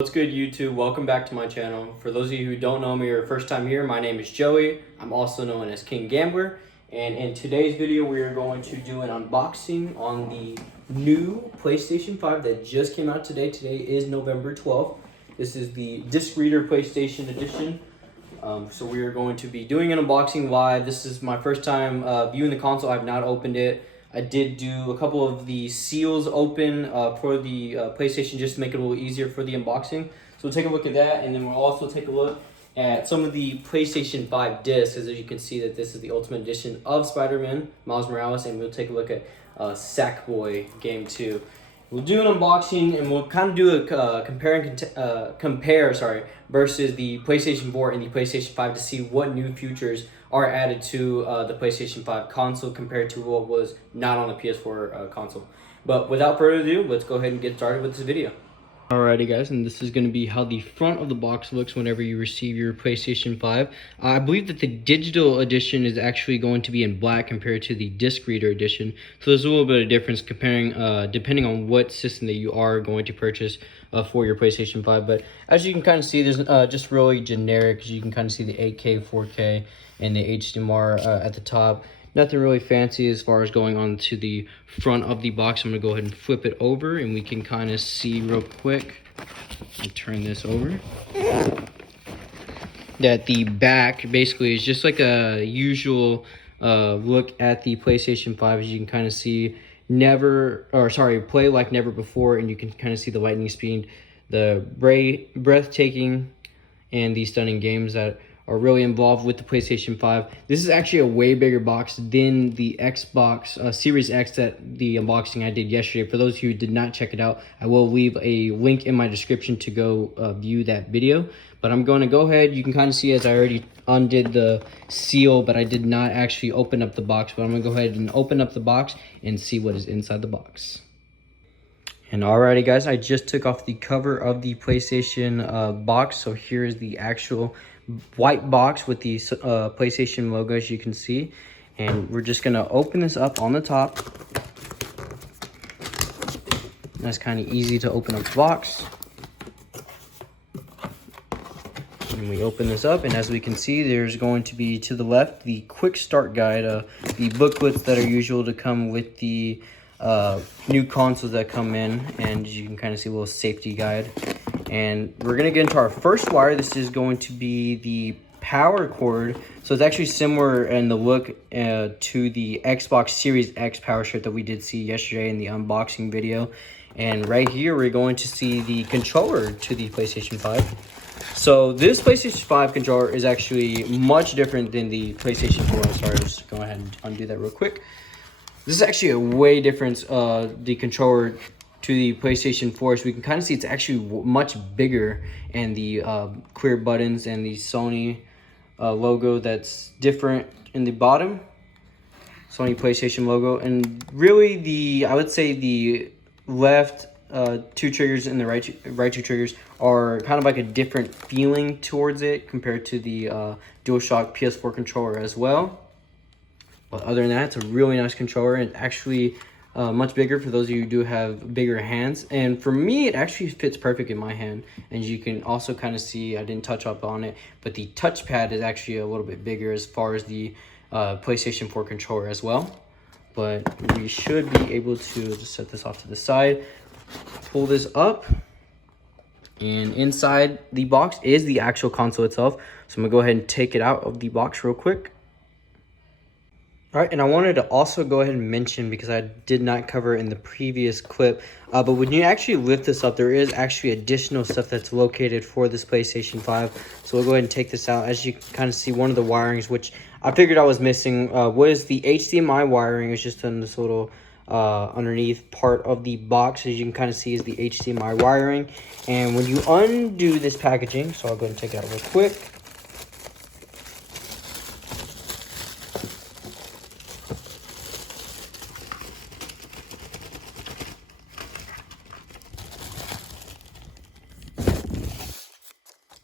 What's good, YouTube? Welcome back to my channel. For those of you who don't know me or first time here, my name is Joey. I'm also known as King Gambler. And in today's video, we are going to do an unboxing on the new PlayStation 5 that just came out today. Today is November 12th. This is the Disc Reader PlayStation Edition. So we are going to be doing an unboxing live. This is my first time viewing the console. I've not opened it. I did do a couple of the seals open for the PlayStation just to make it a little easier for the unboxing. So we'll take a look at that, and then we'll also take a look at some of the PlayStation 5 discs, as you can see that this is the Ultimate Edition of Spider-Man, Miles Morales, and we'll take a look at Sackboy Game 2. We'll do an unboxing, and we'll kind of do a compare versus the PlayStation 4 and the PlayStation 5 to see what new features are added to the PlayStation 5 console compared to what was not on the PS4 console. But without further ado, let's go ahead and get started with this video. Alrighty guys, and this is going to be how the front of the box looks whenever you receive your PlayStation 5. I believe that the digital edition is actually going to be in black compared to the disc reader edition. So there's a little bit of difference comparing, depending on what system that you are going to purchase for your PlayStation 5. But as you can kind of see, there's just really generic. You can kind of see the 8K, 4K, and the HDMI at the top. Nothing really fancy as far as going on to the front of the box. I'm going to go ahead and flip it over, and we can kind of see real quick. I'll turn this over. That the back basically is just like a usual look at the PlayStation 5. As you can kind of see, play like never before, and you can kind of see the lightning speed, the breathtaking, and the stunning games that are really involved with the PlayStation 5. This is actually a way bigger box than the Xbox Series X that the unboxing I did yesterday. For those of you who did not check it out, I will leave a link in my description to go view that video. But I'm going to go ahead. You can kind of see as I already undid the seal, but I did not actually open up the box. But I'm going to go ahead and open up the box and see what is inside the box. And alrighty guys, I just took off the cover of the PlayStation box. So here is the actual white box with the PlayStation logo, as you can see. And we're just gonna open this up on the top. That's kind of easy to open up the box. And we open this up, and as we can see, there's going to be to the left the quick start guide, the booklets that are usual to come with the new consoles that come in, and you can kind of see a little safety guide. And we're going to get into our first wire. This is going to be the power cord. So it's actually similar in the look to the Xbox Series X power strip that we did see yesterday in the unboxing video. And right here, we're going to see the controller to the PlayStation 5. So this PlayStation 5 controller is actually much different than the PlayStation 4. I'm sorry, just go ahead and undo that real quick. This is actually a way different, the controller to the PlayStation 4, so we can kind of see it's actually much bigger, and the clear buttons and the Sony logo that's different in the bottom, Sony PlayStation logo. And really I would say the left two triggers and the right two triggers are kind of like a different feeling towards it compared to the DualShock PS4 controller as well. But other than that, it's a really nice controller, and actually much bigger for those of you who do have bigger hands. And for me, it actually fits perfect in my hand. And you can also kind of see, I didn't touch up on it, but the touchpad is actually a little bit bigger as far as the PlayStation 4 controller as well. But we should be able to just set this off to the side, pull this up, and inside the box is the actual console itself. So I'm gonna go ahead and take it out of the box real quick. All right, and I wanted to also go ahead and mention, because I did not cover in the previous clip, but when you actually lift this up, there is actually additional stuff that's located for this PlayStation 5. So we'll go ahead and take this out. As you can kind of see, one of the wirings, which I figured I was missing, was the HDMI wiring. It's just in this little underneath part of the box. As you can kind of see, is the HDMI wiring. And when you undo this packaging, so I'll go ahead and take it out real quick.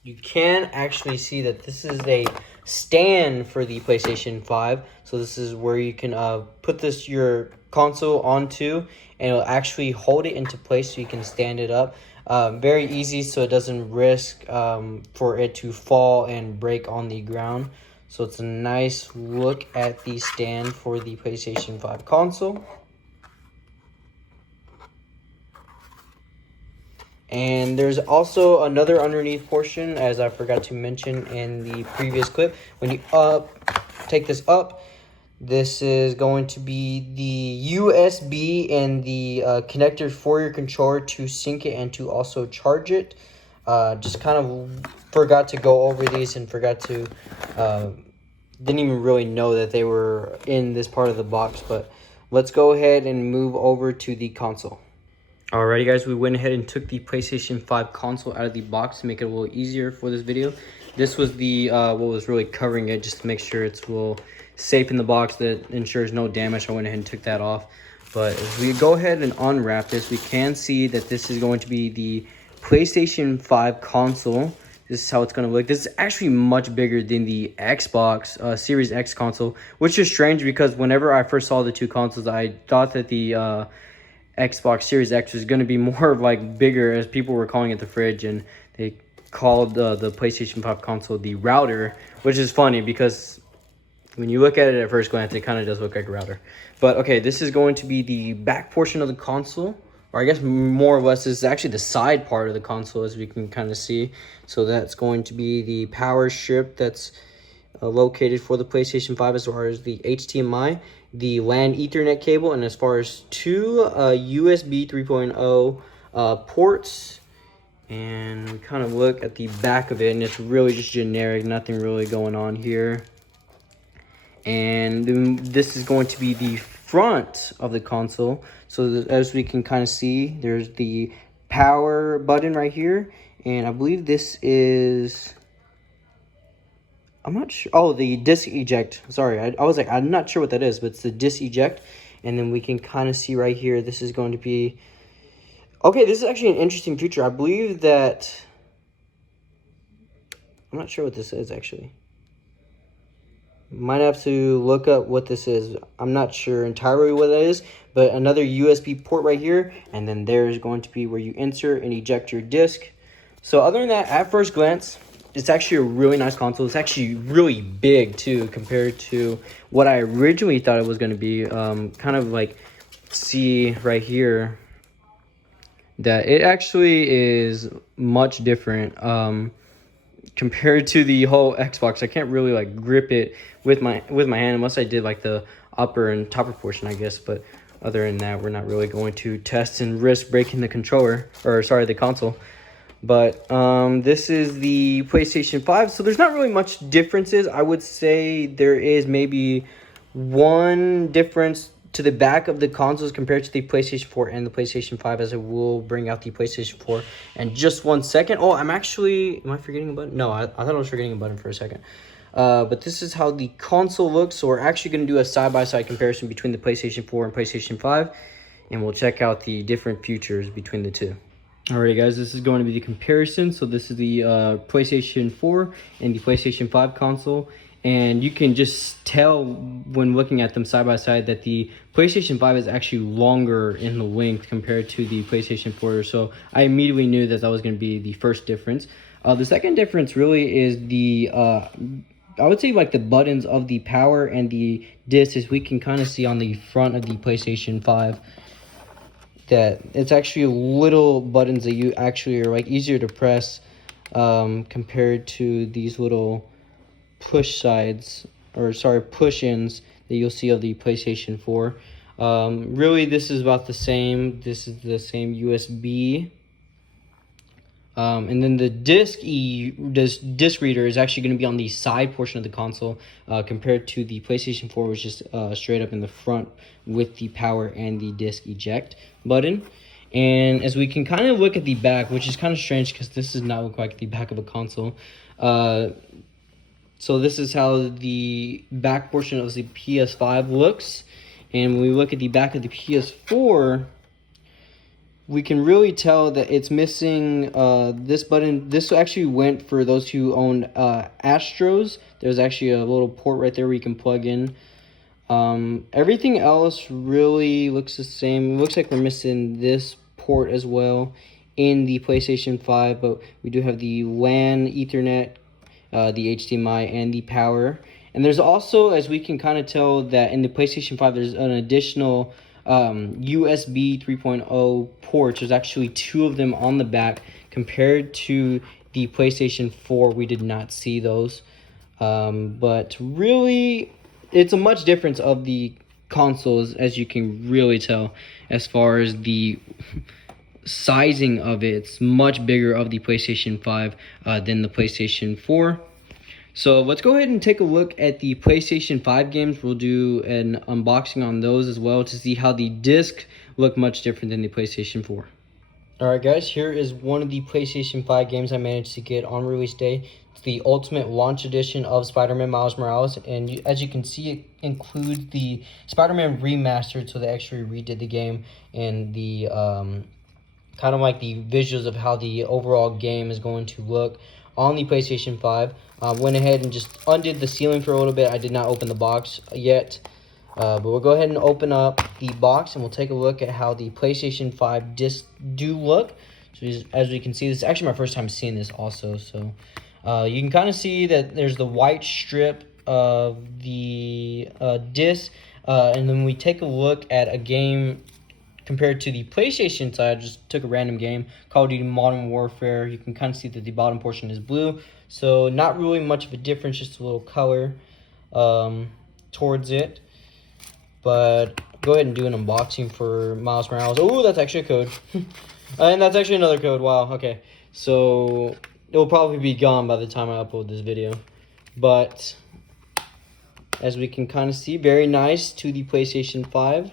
You can actually see that this is a stand for the PlayStation 5. So this is where you can put your console onto, and it'll actually hold it into place so you can stand it up. Very easy, so it doesn't risk for it to fall and break on the ground. So it's a nice look at the stand for the PlayStation 5 console. And there's also another underneath portion, as I forgot to mention in the previous clip. When you take this up, this is going to be the USB and the connector for your controller to sync it and to also charge it. Just kind of forgot to go over these and forgot to, didn't even really know that they were in this part of the box. But let's go ahead and move over to the console. Alrighty guys, we went ahead and took the PlayStation 5 console out of the box to make it a little easier for this video. This was the what was really covering it, just to make sure it's a little safe in the box, that ensures no damage. I went ahead and took that off. But as we go ahead and unwrap this, we can see that this is going to be the PlayStation 5 console. This is how it's going to look. This is actually much bigger than the Xbox Series X console, which is strange because whenever I first saw the two consoles, I thought that the Xbox Series X was going to be more of like bigger, as people were calling it the fridge, and they called the PlayStation 5 console the router, which is funny because when you look at it at first glance, it kind of does look like a router. But okay, this is going to be the back portion of the console, or I guess more or less this is actually the side part of the console, as we can kind of see. So that's going to be the power strip that's located for the PlayStation 5, as far as the HDMI, the LAN Ethernet cable, and as far as two USB 3.0 ports. And we kind of look at the back of it, and it's really just generic, nothing really going on here. And then this is going to be the front of the console. So as we can kind of see, there's the power button right here, and I believe this is, I'm not sure. Oh, the disc eject. Sorry, I was like, I'm not sure what that is, but it's the disc eject. And then we can kind of see right here, this is going to be, okay, this is actually an interesting feature. I believe that, I'm not sure what this is actually. Might have to look up what this is. I'm not sure entirely what that is, but another USB port right here. And then there's going to be where you insert and eject your disc. So other than that, at first glance, it's actually a really nice console. It's actually really big too, compared to what I originally thought it was going to be. Kind of like, see right here that it actually is much different compared to the whole Xbox. I can't really like grip it with my hand, unless I did like the upper and topper portion, I guess. But other than that, we're not really going to test and risk breaking the controller, or sorry, the console. But this is the PlayStation 5, so there's not really much differences. I would say there is maybe one difference to the back of the consoles compared to the PlayStation 4 and the PlayStation 5, as I will bring out the PlayStation 4 in just 1 second. Oh, am I forgetting a button? No, I thought I was forgetting a button for a second. But this is how the console looks, so we're actually going to do a side-by-side comparison between the PlayStation 4 and PlayStation 5, and we'll check out the different features between the two. Alrighty guys, this is going to be the comparison. So this is the PlayStation 4 and the PlayStation 5 console. And you can just tell when looking at them side by side that the PlayStation 5 is actually longer in the length compared to the PlayStation 4. So I immediately knew that was going to be the first difference. The second difference really is the, I would say like the buttons of the power and the disc, as we can kind of see on the front of the PlayStation 5. That it's actually little buttons that you actually are like easier to press compared to these little push ins that you'll see of the PlayStation 4. Really, this is about the same. This is the same USB. And then the disc reader is actually going to be on the side portion of the console compared to the PlayStation 4, which is straight up in the front with the power and the disc eject button. And as we can kind of look at the back, which is kind of strange because this does not look like the back of a console. So this is how the back portion of the PS5 looks. And when we look at the back of the PS4, we can really tell that it's missing this button. This actually went for those who owned Astros. There's actually a little port right there where you can plug in. Everything else really looks the same. It looks like we're missing this port as well. in the PlayStation 5, but we do have the LAN, Ethernet, the HDMI, and the power. And there's also, as we can kind of tell, that in the PlayStation 5 there's an additional USB 3.0 ports. There's actually 2 of them on the back. Compared to the PlayStation 4, we did not see those. But really, it's a much difference of the consoles, as you can really tell, as far as the sizing of it. It's much bigger of the PlayStation 5 than the PlayStation 4. So let's go ahead and take a look at the PlayStation 5 games. We'll do an unboxing on those as well to see how the disc look much different than the PlayStation 4. Alright guys, here is one of the PlayStation 5 games I managed to get on release day. It's the Ultimate Launch Edition of Spider-Man Miles Morales, and as you can see, it includes the Spider-Man Remastered, so they actually redid the game, and the kind of like the visuals of how the overall game is going to look on the PlayStation 5. Went ahead and just undid the sealing for a little bit. I did not open the box yet. But we'll go ahead and open up the box, and we'll take a look at how the PlayStation 5 discs do look. So as we can see, this is actually my first time seeing this also. So you can kind of see that there's the white strip of the disc. And then we take a look at a game compared to the PlayStation side. I just took a random game, Call of Duty Modern Warfare. You can kind of see that the bottom portion is blue. So not really much of a difference, just a little color towards it. But go ahead and do an unboxing for Miles Morales. Oh, that's actually a code. And that's actually another code. Wow, okay. So it will probably be gone by the time I upload this video. But as we can kind of see, very nice to the PlayStation 5.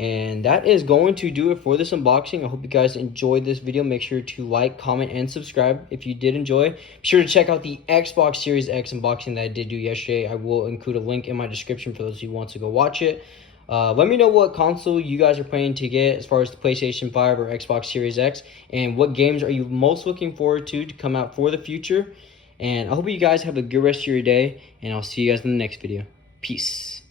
And that is going to do it for this unboxing. I hope you guys enjoyed this video. Make sure to like, comment, and subscribe if you did enjoy. Be sure to check out the Xbox Series X unboxing that I did do yesterday. I will include a link in my description for those who want to go watch it. Let me know what console you guys are planning to get as far as the PlayStation 5 or Xbox Series X. And what games are you most looking forward to come out for the future. And I hope you guys have a good rest of your day. And I'll see you guys in the next video. Peace.